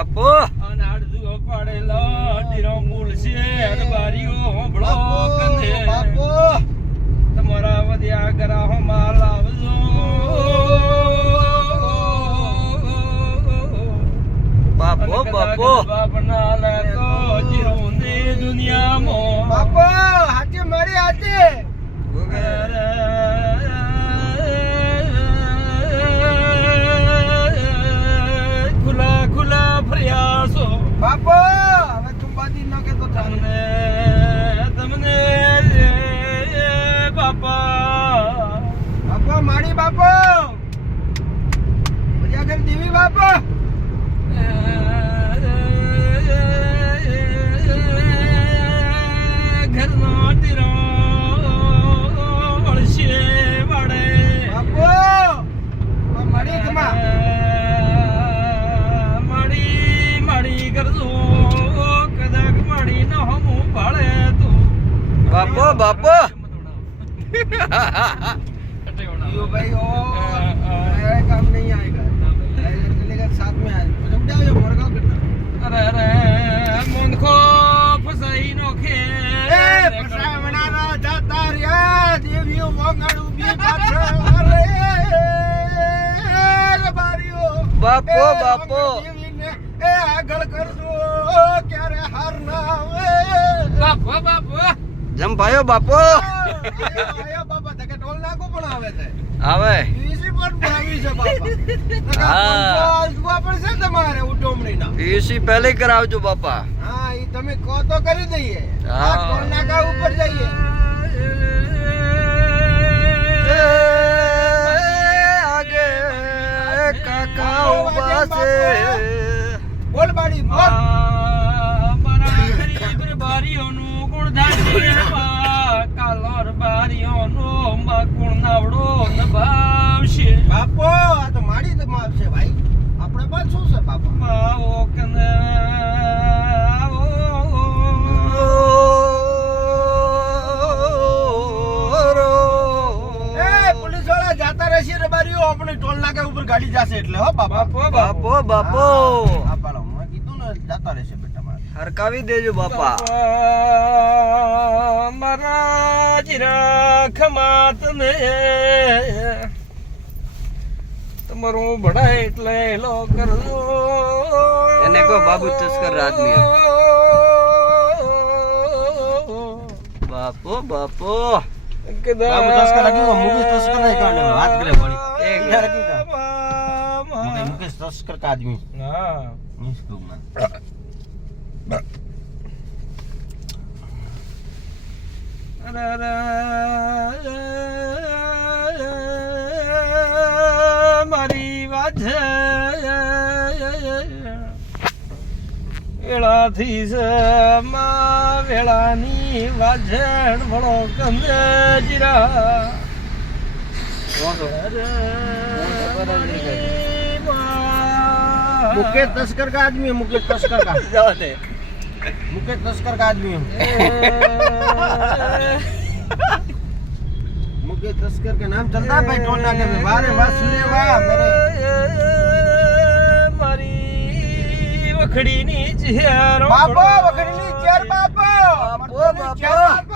બાપો અનાડું પાડેલો ટીરો પુલ છે અને બારીઓ હોંભળો કંદે બાપો તમારા વધ્યા ગરાહો માલ આવજો બાપો બાપો બાપના લેતો જીરુંને દુનિયામાં બાપો હાચે મારી હાચે ખુલા ખુલા ફરિયાસો બાપો હવે તું બાજી ન કે તો તમને તમને બાપા બાપો મારી બાપો મજા કર દેવી બાપો ઘરનો ટીરો વળશે વાડે બાપો મારી કમા માડી કરજો કદાચ માડી ન હમું ભાળે તું બાપો બાપો यो भाई ओ काम नहीं आएगा चलेगा साथ में आएगा जब जाओ मुर्गा कितना અરે મોન ખો ફસાઈ નો ખે ए फसा बनाना जाता रिया देवियो મોંગડું બી પાછળ અરે રે બારીઓ બાપો બાપો દેવીને એ આગળ કરજો ક્યારે હાર ના આવે બાપો બાપો જમ ભાઈઓ બાપો આયો બાપા તકે ટોલ નાકો પણ આવે છે આવે ઈસી પણ ભાવી છે બાપા હા. આજવા પડશે તમારે ઉડોમણીના એસી પહેલે કરાવજો બાપા હા ઈ તમે કહો તો કરી દઈએ હા. આ ટોલ નાકા ઉપર જઈએ આગે કાકા ઉભા છે બોલ બાડી બોલ મારા ગરીબ બારીઓનું ગુણ ધારી કાલોર બારીઓનું ગુણ નાવડો નભાવશે બાપો આ તો માડી તો માપ છે ભાઈ આપણે પણ શું છે બાપા માવો કને એ પોલીસ વાળા જાતા રહેશે રે બારીઓ આપણે ટોલ નાકા ઉપર ગાડી જશે એટલે હો બાપા બાપો બાપો આ પાડો મેં કીધું ને જાતા રહેશે બેટા મારે હરકાવી દેજો બાપા મારા જીરા ખમાત ને તમારું ભડાય એટલે લો કરજો એને કહો બાબુ તસ્કર આદમી બાપો બાપો બાબુ તસ્કર લગી वो मुकेश तस्कर नहीं करने बात करे बड़ी एक यार की का मुकेश तस्कर का आदमी હા इसको man મારી વાત વેળાથી વેળાની વાજણ વળો કંદે જીરા मुकेश तस्कर का आदमी है मुकेश तस्कर का मुकेश तस्कर का आदमी है मुकेश तस्कर के नाम चलता है भाई टोल नाके में वाह रे वाह सुने वाह मेरे મારી વખડીની ચહેરો बापो वखड़ी चेयर बापो बापो, बापो।